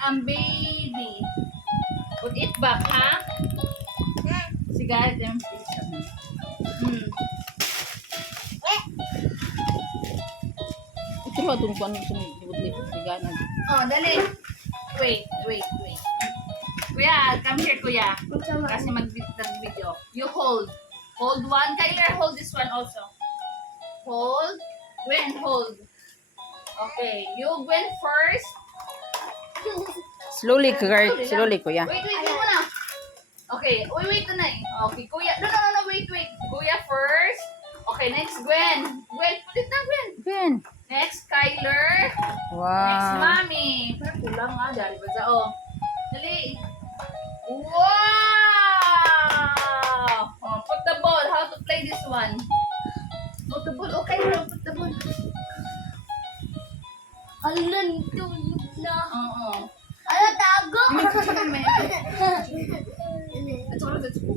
baby. Put it back, ha? Sige, them. Ito ba itong kung ano sa libot-libot siganan? Oh, dali. Wait. Kuya, come here, kuya. Kasi mag-video. You hold. Hold one. Kyler, hold this one also. Hold. Gwen, hold. Okay. You, Gwen, first. Slowly, Kurt. Slowly, kuya. Wait muna. Okay, wait na eh. Okay, kuya. No, wait. Kuya first. Okay, next, Gwen. Gwen, put it na, Gwen. Gwen. Next, Kyler. Next, Wow. Mommy. Kulang nga, dali ba sa, oh. Dali. Wow! Oh, put the ball. How to play this one? Put the ball. Okay, put the ball. Alan, tulog na. Oo. Ano, tago? At saka, let's go.